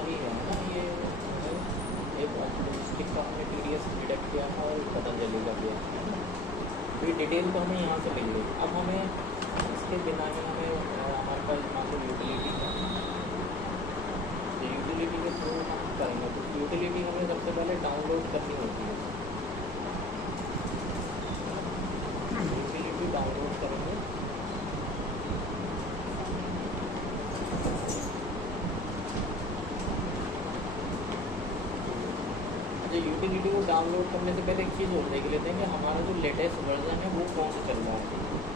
हमारी है ना ये एक स्टिक का हमने TDS डिडक्ट किया था और पतंजलि का किया है ना, तो ये डिटेल तो हमें यहाँ से मिल गई। अब हमें इसके बिना ही हमें हमारे पास मान लो यूटिलिटी है, तो यूटिलिटी के थ्रू हम करेंगे। तो यूटिलिटी हमें सबसे पहले डाउनलोड करनी होती है, यूटिलिटी डाउनलोड करेंगे। जो यूटिलिटी को डाउनलोड करने से पहले एक चीज़ और देख लेते हैं कि हमारा जो लेटेस्ट वर्जन है वो कौन सा चल रहा है।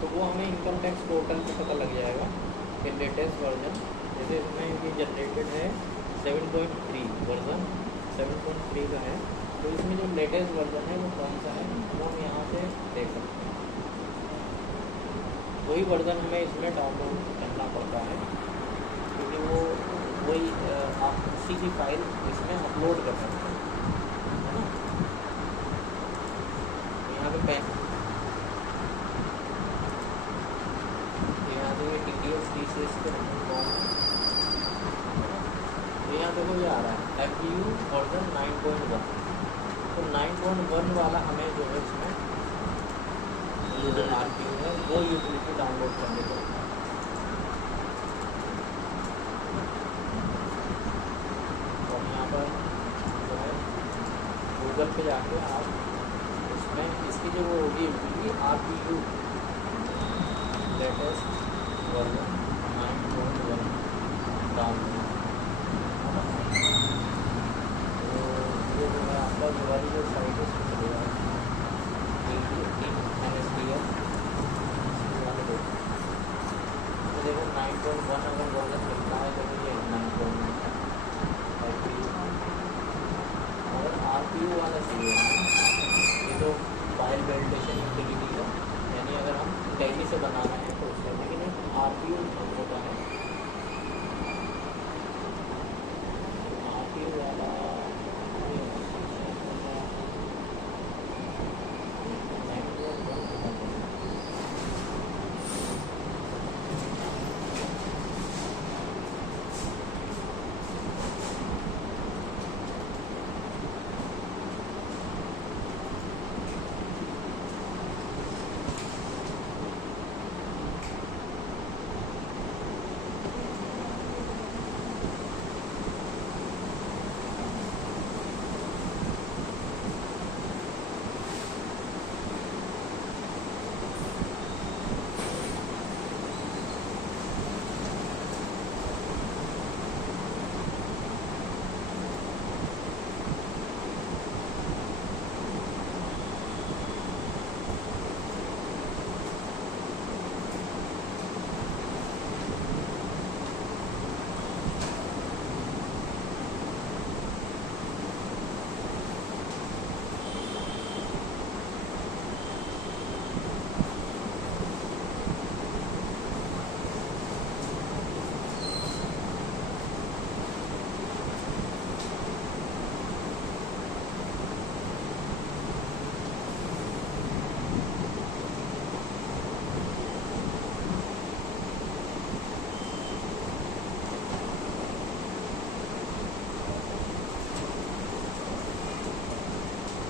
तो वो हमें इनकम टैक्स पोर्टल पे पता लग जाएगा कि लेटेस्ट वर्जन, जैसे इसमें ये जनरेटेड है 7.3 वर्जन 7.3 का है, तो इसमें जो लेटेस्ट वर्जन है वो कौन सा है वो हम यहाँ से देख सकते हैं। वही वर्जन हमें इसमें डाउनलोड करना पड़ता है, क्योंकि वो वही आप उसी की फाइल इसमें अपलोड कर सकते हैं, है ना। यहाँ पे पेन यहाँ से ये TDS TCS के कौन है ना, तो यहाँ देखो ये आ रहा है FPU वर्जन 9.1। तो 9.1 वाला हमें जो है इसमें RPU है वो यूटिलिटी डाउनलोड करने को। और यहाँ पर जो है गूगल पे जाके आप इसमें इसकी जो वो होगी utility RPU latest version 9.1 download, तो ये जो है आपका जो वाली जो साइट है उसमें चलेगा NSDL वाले तो देखो 9.1 अगर वर्जन मिलता है तो ये 9.1 और RPU वाला चाहिए। ये तो फाइल वैलिडेशन यूटिलिटी है, यानी अगर हम डेली से बनाना है तो उसका, लेकिन RPU होता है RPU वाला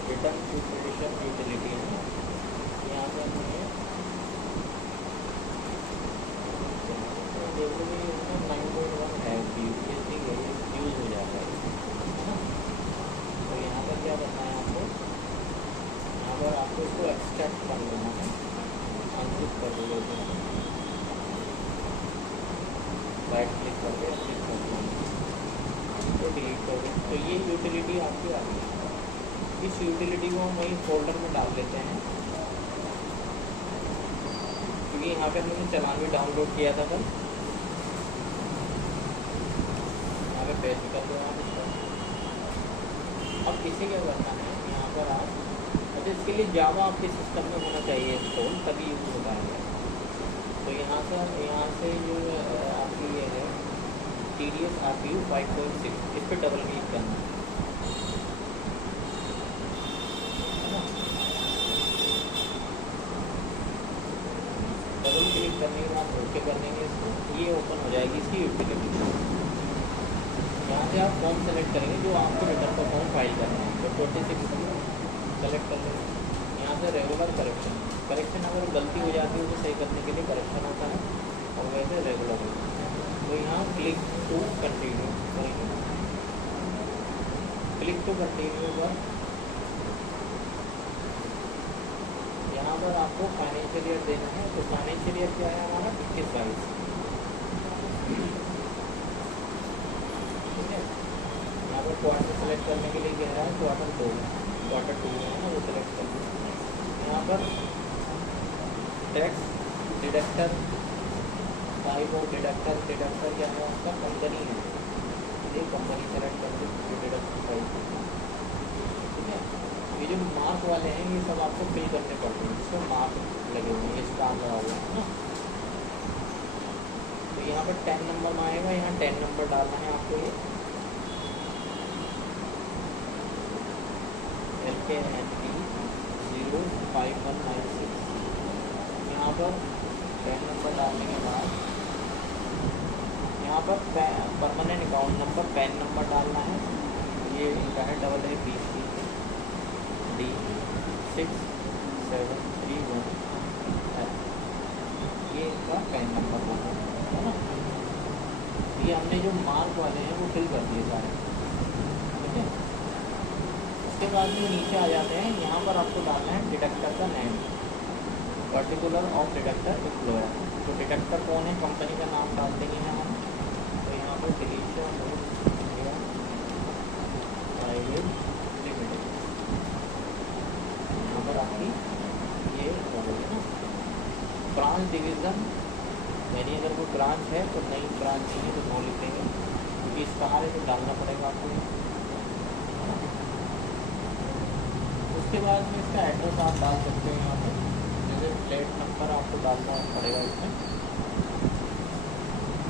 रिटर्न टू ट्रेडिशन यूटिलिटी है ना, यहाँ पे हमने देखो कि इसमें 9.1 है ये ठीक है, ये यूज़ हो जाता है ना। तो यहाँ पर क्या करना है आपको, यहाँ पर आपको इसको एक्सट्रैक्ट कर लेना है, अनजिप कर देते हैं, राइट क्लिक करके क्लिक कर देना तो डिलीट कर दें। तो ये यूटिलिटी आपकी आ गई। इस यूटिलिटी को हम वहीं फोल्डर में डाल लेते हैं, क्योंकि यहाँ पे हमने चालान भी डाउनलोड किया था कल। यहाँ पे पेस्ट कर दो आप इसका। अब इसे क्या करना है, यहाँ पर आप अच्छा इसके लिए जावा आपके सिस्टम में होना चाहिए इंस्टॉल, तभी यूज़ हो पाएगा। तो यहाँ से जो आपकी ये है TDS RPU 5.6, इस पर डबल क्लिक करना है। डबल क्लिक करने के बाद ओके कर देंगे इसको, ये ओपन हो जाएगी इसकी यूटिलिटी। यहाँ से आप फॉर्म सेलेक्ट करेंगे जो आपको रिटर्न का फॉर्म फाइल करना है। तो 26 सेलेक्ट कर लेंगे। यहाँ से रेगुलर करेक्शन अगर गलती हो जाती है तो सही करने के लिए करेक्शन होता है, और वैसे रेगुलर होता है। तो यहाँ क्लिक टू कंटिन्यू करेंगे। क्लिक टू कंटिन्यू पर यहाँ पर आपको फाइनेंशियल ईयर देना है। तो फाइनेंशियल ईयर क्या है हमारा 21-22, ठीक है। यहाँ पर क्वार्टर सेलेक्ट करने के लिए कह रहा है क्वार्टर टू है ना, वो सेलेक्ट कर लीजिए। यहाँ पर tax deductor, type of deductor क्या है आपका, कंपनी है, ये कंपनी सेलेक्ट कर लीजिए डिडक्टर टाइप, ठीक है। ये जो मार्क वाले हैं ये सब आपको फिल करने पड़ते हैं, इसमें मार्क लगे हुए हैं, ये स्टार लगा हुआ है ना। तो यहाँ पर 10 नंबर में आएगा, यहाँ 10 नंबर डालना है आपको। ये LKND 05196, यहाँ पर 10 नंबर डालने के बाद यहाँ पर permanent account number pan number डालना है। ये इनका है AABCD6731 है, ये इनका पैन नंबर होगा, है ना। ये हमने जो मार्क वाले हैं वो फिल कर दिए सारे, ठीक है। उसके बाद में नीचे आ जाते हैं, यहाँ पर आपको डालना है डिडक्टर का name, particular of deductor employer. तो डिडक्टर कौन है, कंपनी का नाम डाल देंगे हम। तो यहाँ पर डिलीशिया प्राइवेट लिमिटेड, यहाँ पर आपकी ये होगी ना। ब्रांच डिवीज़न, यानी अगर वो ब्रांच है तो नई ब्रांच नहीं है तो नो लिखेंगे, क्योंकि स्टार है तो डालना पड़ेगा आपको, है ना। उसके बाद में इसका एड्रेस आप डाल सकते हो यहाँ पर, जैसे फ्लैट नंबर आपको डालना पड़ेगा इसमें।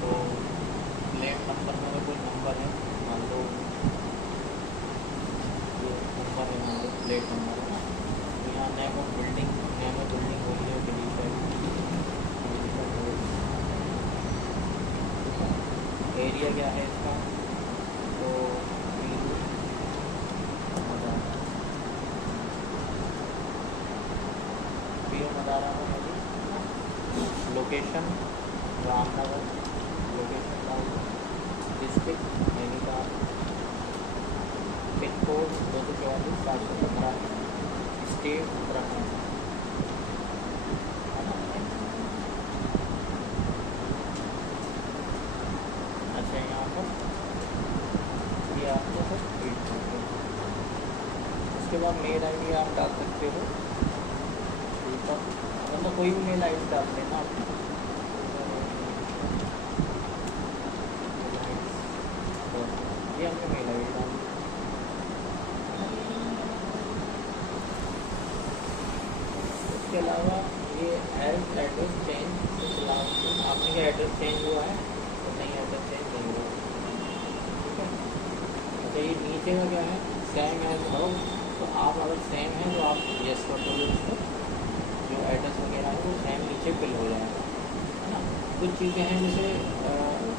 तो फ्लैट नंबर में अगर कोई नंबर है, मान लो ये नंबर है, मान लो फ्लैट नंबर है ना, तो यहाँ नेम ऑफ बिल्डिंग हुई है डिलीट, एरिया क्या है इसका, तो मदारा में है। Location Ramnagar, location Ramnagar, district Nainital, pin code 244-715, state Uttarakhand, है ना। अच्छा, यहाँ पर ये आपको सब फीड करते हैं। उसके बाद मेल आईडी आप डाल सकते हो, मतलब कोई भी मेल आईडी डाल देना आप। ये हमने मेल आईडी डाल दी। उसके अलावा ये एड्रेस चेंज, आपने क्या एड्रेस चेंज हुआ है तो नहीं, एड्रेस चेंज नहीं हुआ, ठीक है। अच्छा, ये नीचे का क्या है, सेम एज हो, तो आप अगर सेम है तो आप यस कर दोगे उसको, जो एड्रेस वगैरह है वो सेम नीचे फिल हो जाएगा, है ना। कुछ चीज़ें हैं जैसे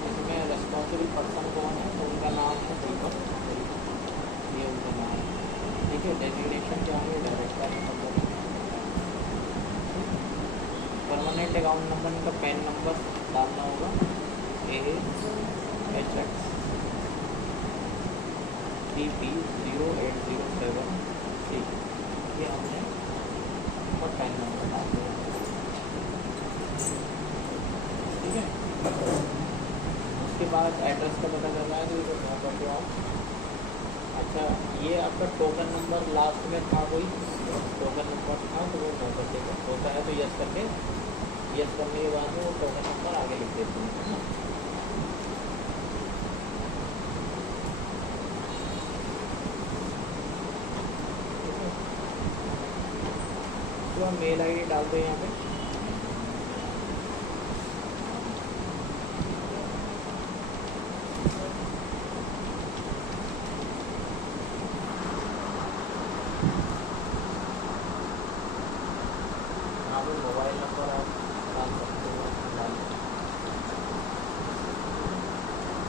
इसमें रिस्पॉन्सिबल पर्सन कौन है, तो उनका नाम है दीपक, ये उनका नाम है, ठीक है। डेजिग्नेशन क्या है, director number, permanent account number, इनका पैन नंबर डालना होगा, AHX CP0807, ठीक, ये हमने और पैन नंबर डाल दिया, ठीक है। उसके बाद एड्रेस का पता करना है तो ये नो कर दो आप। अच्छा, ये आपका टोकन नंबर लास्ट में था, कोई टोकन नंबर था तो वो नो कर देगा, होता है तो यस करके, यस करने के बाद में वो टोकन नंबर आगे लिख देते हैं, है ना। तो मेल आईडी डाल दो यहाँ पे, यहाँ पे मोबाइल नंबर आप डाल सकते हो, डाल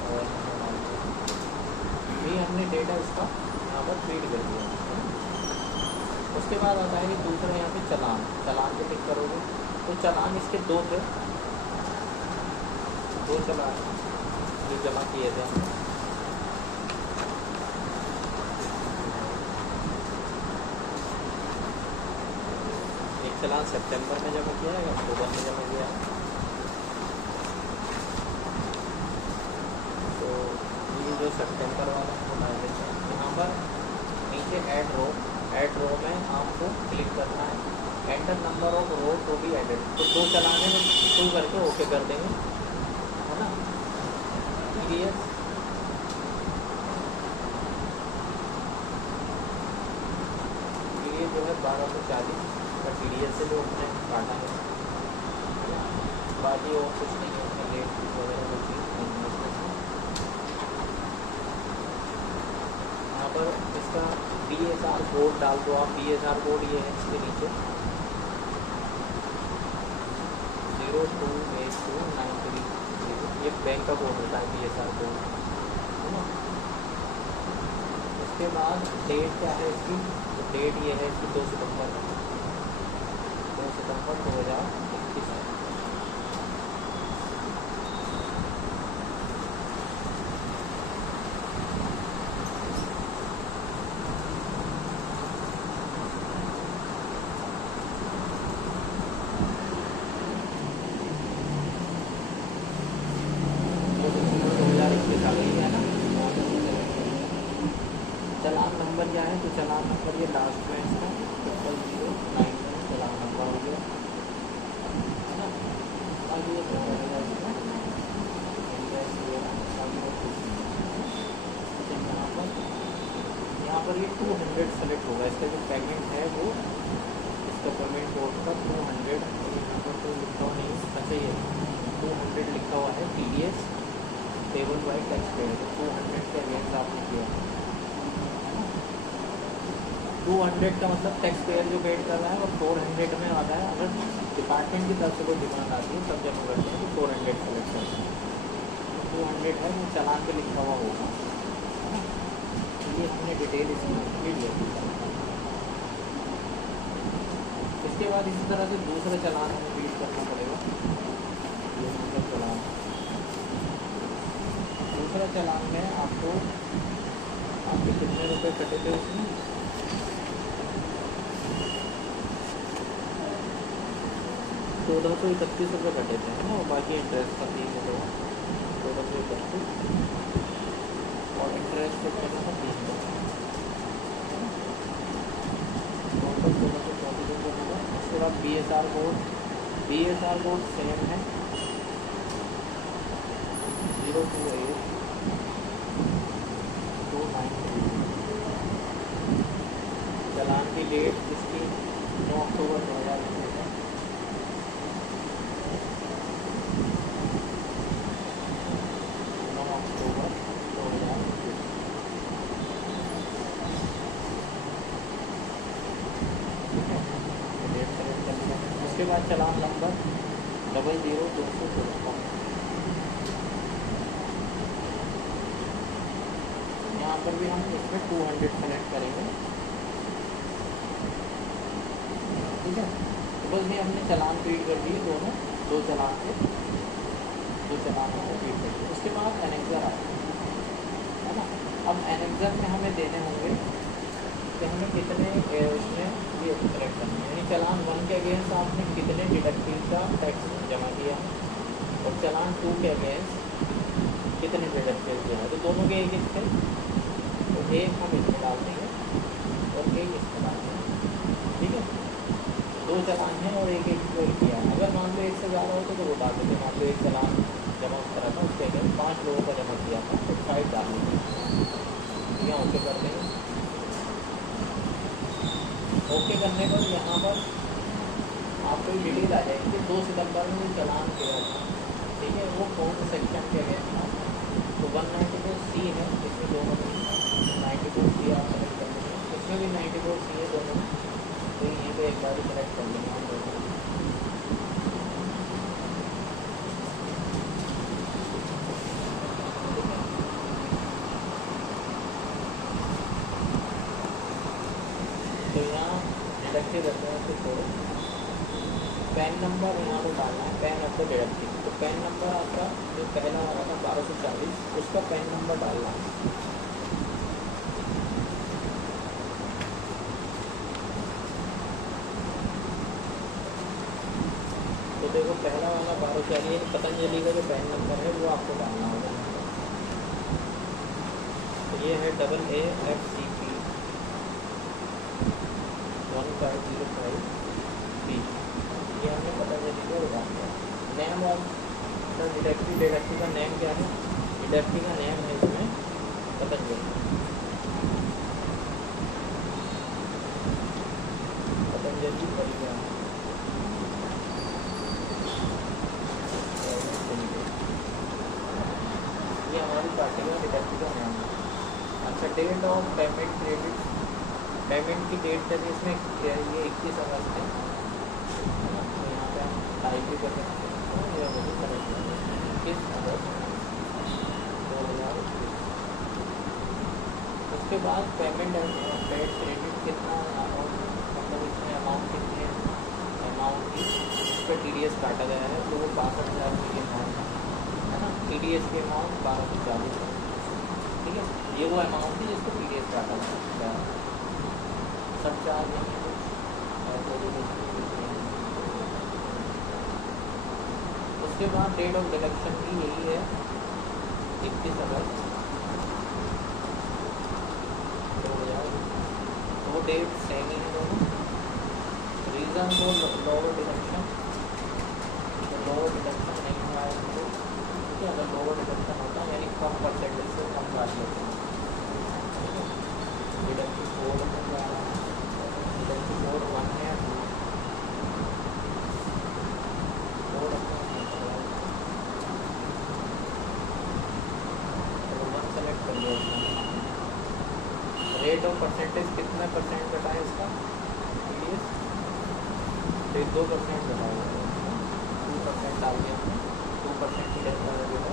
मोबाइल नंबर डाल दो। डेट है उसका यहाँ पर फीड कर दिया। उसके बाद आता है कि दूसरा यहाँ पे चालान, चालान पे टिक करोगे तो चालान इसके दो थे, दो चालान जो जमा किए थे हमने। एक चालान सितंबर में जमा किया है, अक्टूबर में जमा किया है। तो ये जो सितंबर वाला हम बता देते हैं, यहाँ पर नीचे ऐड रो में आपको क्लिक करना है, enter number of row to be added. तो दो चालान है तो 2 करके ओके कर देंगे, है ना। TDS जो है 1240 का TDS से जो अपने काटा है ना, बाकी और कुछ नहीं है उसमें, लेट वगैरह कोई चीज़ नहीं है उसमें। यहाँ पर इसका BSR कोड डाल दो आप, BSR कोड ये है इसके नीचे 0282930, ये बैंक का कोड होता है BSR कोड, है ना। उसके बाद डेट क्या है इसकी, तो डेट ये है इसकी 2 सितंबर 2021 है। चालान नंबर क्या है, तो चालान नंबर ये लास्ट में इसका 0009 चालान नंबर हो गया, है ना। अब ये यहाँ पर ये 200 सेलेक्ट होगा, इसका जो पेमेंट है वो, इसका पेमेंट कोड का 200, यहाँ पर कोई लिखा हुआ नहीं, अच्छा ये 200 लिखा हुआ है TDS table by tax payer, 200 के अगेंस्ट आपने किया। 200 का मतलब टैक्स पेयर जो पेड कर रहा है, और 400 में आता है अगर डिपार्टमेंट की तरफ से कोई डिमांड आती है तब जमा करते हैं तो 400 सेलेक्ट करते हैं। तो 200 है वो चालान पे लिखा हुआ होगा, है ना। ये हमने डिटेल इसमें फीड कर। इसके बाद इसी तरह से दूसरा चालान हमें फीड करना पड़ेगा। ये मतलब चालान, दूसरा चालान में आपको आपके कितने रुपए कटे थे उसमें, 1431 रुपये कटे थे, है ना। बाकी इंटरेस्ट का 3 रुपये, 1431 और इंटरेस्ट कितना था 3 रुपये, टोटल 1634 रुपये होगा। उसके बाद BSR कोड सेम है 028293। चालान की डेट इसकी 9 अक्टूबर 2021 है। उसके बाद चालान नंबर 00216, यहाँ पर भी हम इसमें 200 सेलेक्ट करेंगे, ठीक है। तो बस ये हमने चालान फीड कर दिए, दोनों दो चालान थे, दो चालान हमने फीड कर दिए। उसके बाद एनेक्सर आता है ना। अब एनेक्सर में हमें देने होंगे कि हमें कितने उसमें ये सेलेक्ट करना है, यानी चालान 1 के अगेंस्ट आपने कितने डिडक्टिव का टैक्स जमा किया और चालान 2 के अगेंस्ट कितने डिडक्टिव किया है। तो दोनों के एक थे, तो एक हम इसमें डाल देंगे और एक इसमें डाल देंगे, ठीक है। 2 चालान हैं और एक किया है। अगर मान लो 1 से ज़्यादा होता तो वो डाल देते, मान लो 1 चालान जमा करा था उसके अगेंस्ट 5 लोगों का जमा किया था तो 5 डाल देंगे, यहाँ ओके कर देंगे। ओके करने पर यहाँ पर आपको एक डिटेल आ जाएगी कि 2 सितंबर में चालान किया था, ठीक है। वो कौन से सेक्शन के अगेंस्ट था, तो 194C है, इसमें दोनों में 94C आप सेलेक्ट कर लेंगे, इसमें भी 94C है दोनों में, तो यहीं पे एक बार सेलेक्ट कर लेंगे हम दोनों। तो यहाँ डिडक्टिव रहते हैं, तो छोड़ो। पैन नंबर यहाँ पर डालना है, पैन ऑफ द डिडक्टिव। तो पैन नंबर आपका जो पहला वाला था 1240, उसका पैन नंबर डालना है। तो देखो पहला वाला 1240 पतंजलि का जो पैन नंबर है वो आपको डालना होगा। तो ये है AAFCP 1505B, ये हमने पतंजलि को डाल दिया। Name of the deductive, deductive का नेम क्या है? डिडक्टिव का नेम है इसमें पतंजलि, पतंजलि परिवार। ये हमारी पार्टी का डिडक्टिव का नेम है। अच्छा, date of payment credit, payment की डेट है इसमें क्या है? ये 21 अगस्त है ना, तो यहाँ पे हम टाइप भी कर सकते हैं या वो भी कर सकते हैं 21 अगस्त 2021। उसके बाद पेमेंट डेट क्रेडिट कितना अमाउंट, मतलब इसमें अमाउंट कितनी है, अमाउंट की इस पर TDS काटा गया है, तो वो 62,000 की अमाउंट है ना। TDS की अमाउंट 1240 है, ठीक है। ये वो अमाउंट है जिसको TDS काटा गया है। सब चार्ज नहीं है उसके बाद डेट ऑफ डिडक्शन भी यही है 21 अगस्त 2000, वो डेट सेम ही है दोनों। रीज़न फॉर लोअर डिडक्शन, तो लोअर डिडक्शन नहीं हुआ है तो ठीक है। अगर लोअर डिडक्शन होता है यानी कम परसेंटेज से कम काट लेते हैं, ठीक है। डिडक्टिव कोड में जा रहा है, डिडक्टिव कोड 1 है, कोड अपना 1 सेलेक्ट कर लिया उसने। रेट ऑफ परसेंटेज कितना परसेंट घटा है इसका TDS, 2% घटाया है, 2% डाल दिया हमने, 2% की डेटा जो है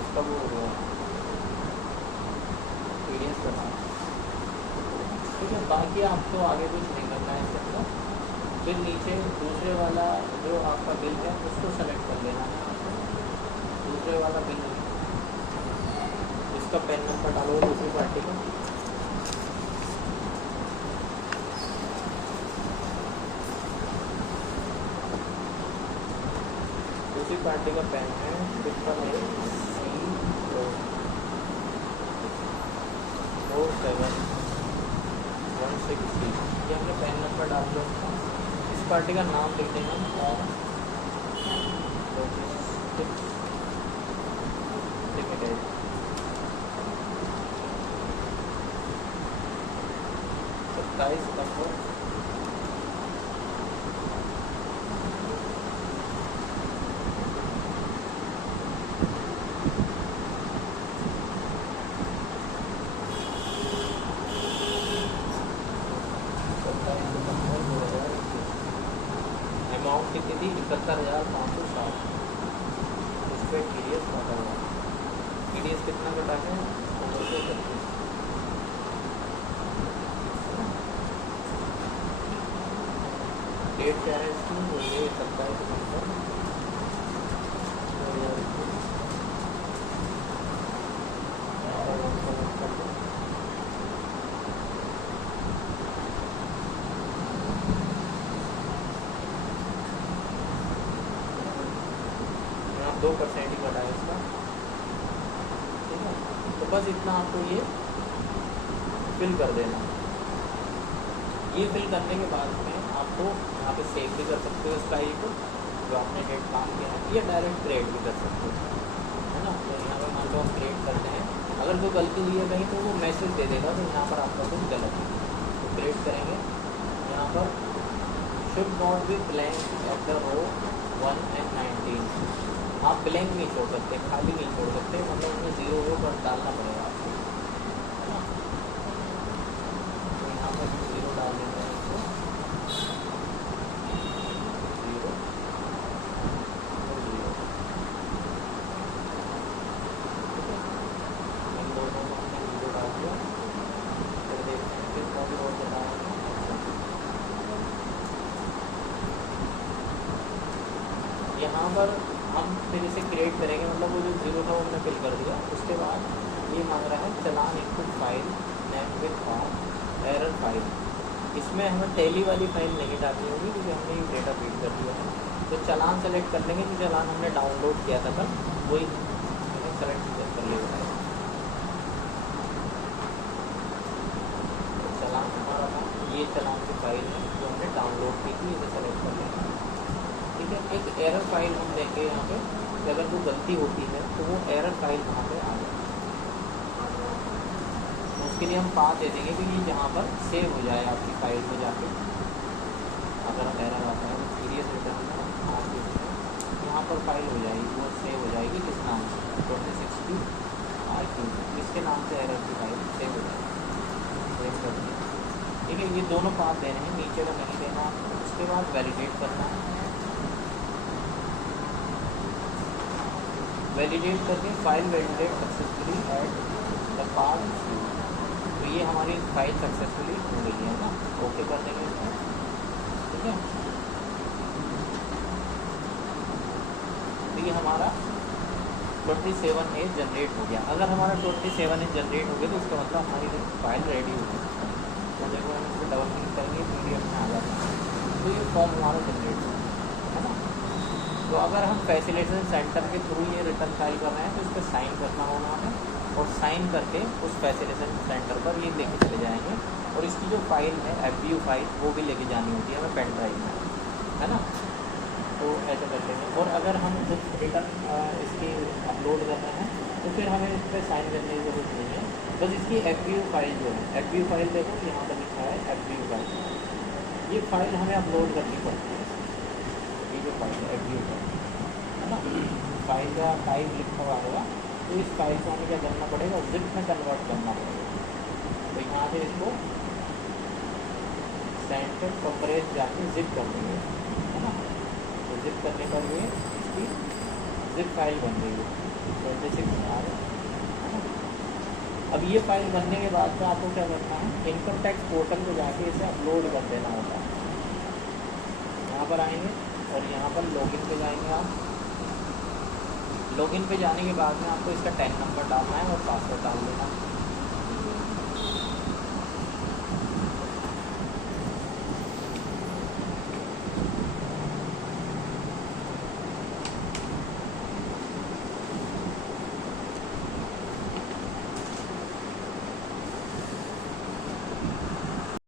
उसका वो हो गया TDS घटा, ठीक है। बाकी आपको आगे कुछ नहीं करना है इसके अंदर। फिर नीचे दूसरे वाला जो आपका बिल है उसको सेलेक्ट कर लेना है आपको, दूसरे वाला बिल इसका पेन नंबर डालो दूसरी पार्टी को। दूसरी पार्टी का पेन है 4716C, ये हमने पेन नंबर डाल दिया उसका। इस पार्टी का नाम लिख देंगे हम ऑन लिमिटेड, 27 सितंबर 2021। अमाउंट कितनी थी? 71,560। उस पर TDS काटा हुआ, TDS कितना कटा है? 1536। डेट क्या है इसकी? ये 27 सितंबर 2021। यहाँ 2% ही घटा है इसका, ठीक है। तो बस इतना आपको ये फिल कर देना। ये फिल करने के बाद में आपको यहाँ पे सेव भी कर सकते हो इसका एक जो आपने डेट काम किया है, या डायरेक्ट क्रिएट भी कर सकते हो, है ना। तो यहाँ पे मान लो हम क्रिएट करते हैं, अगर कोई गलती हुई है कहीं तो वो मैसेज दे देगा तो यहाँ पर आपका कुछ गलत है। तो क्रिएट करेंगे, यहाँ पर should not be blank at the row 1 and 19, आप ब्लैंक नहीं छोड़ सकते, खाली नहीं छोड़ सकते, मतलब उसमें 0 रो पर डालना पड़ेगा आपको, है ना। तो यहाँ पर 0 डाल देंगे इसको, 0 और 0, ठीक है। इन दोनों को हमने 0 डाल दिया। फिर देखते हैं कितना भी और बताएंगे, यहाँ पर हम फिर इसे क्रिएट करेंगे, मतलब वो जो 0 था वो हमने फिल कर दिया। उसके बाद ये मांग रहा है challan input file name with form error file. इसमें हमें टैली वाली फाइल नहीं डालनी होगी क्योंकि हमने ये डेटा फीड कर दिया है। तो चलान सेलेक्ट कर लेंगे, जो चलान हमने डाउनलोड किया था कल वही सेलेक्ट कर लेगा। तो चलान हमारा था, ये चलान की फाइल है जो हमने डाउनलोड की थी, इसे सेलेक्ट कर लेंगे। ठीक है, एक एरर फाइल हम देंगे यहाँ पे कि अगर कोई गलती होती है तो वो एरर फाइल वहाँ पे आ जाए। तो उसके लिए हम पाथ दे देंगे कि ये जहाँ पर सेव हो जाए आपकी फाइल में जाके। अगर एरर आता है तो सीरियस रिटर्न यहाँ पर फाइल हो जाएगी, वो सेव हो जाएगी किस नाम से, 2060 RQ, इसके नाम से एरर की फाइल सेव हो जाएगी। सेव कर दिए। ठीक है, ये दोनों पाथ देने हैं, नीचे का नहीं देना। उसके बाद वैलिडेट करना है, वैलिडेट करके file validate successfully at the path. तो ये हमारी फाइल सक्सेसफुली हो गई है ना, ओके कर देंगे इसमें। ठीक है, तो ये हमारा 27A जनरेट हो गया। अगर हमारा 27A जनरेट हो गया तो इसका मतलब हमारी फाइल रेडी हो गई। तो देखो हम इसको डबल क्लिक करेंगे, PDF में आ जाता है। तो ये फॉर्म हमारा जनरेट हो गया है ना। तो अगर हम फैसिलिटेशन सेंटर के थ्रू ये रिटर्न फाइल कर रहे हैं तो इस पर साइन करना होगा हमें, और साइन करके उस फैसिलिटेशन सेंटर पर ये लेके चले जाएंगे। और इसकी जो फाइल है FBU फाइल वो भी लेके जानी होती है हमें पेन ड्राइव में, है ना। तो ऐसे कर लेंगे। और अगर हम कुछ रिटर्न इसकी अपलोड कर रहे हैं तो फिर हमें इस पर साइन करने की ज़रूरत नहीं है, बस इसकी FBU फाइल जो है, FBU फाइल देखो यहाँ पर लिखा है FBU फाइल, ये फाइल हमें अपलोड करनी पड़ती है। ये जो फाइल है FBU फाइल है ना, फाइल का टाइप लिखा हुआ होगा, तो इस फाइल को हमें क्या करना पड़ेगा, जिप में कन्वर्ट करना पड़ेगा। तो यहाँ से इसको सेंटर कंप्रेस जाके जिप कर देंगे, है ना। तो जिप करने पर ये इसकी जिप फाइल बन गई है 26R, है ना। अब ये फाइल बनने के बाद में आपको क्या करना है, इनकम टैक्स पोर्टल को जाके इसे अपलोड कर देना होगा। यहाँ पर आएंगे और यहाँ पर लॉगिन पे जाएंगे आप। लॉगिन पे जाने के बाद में आपको इसका टैग नंबर डालना है और पासवर्ड डाल देना।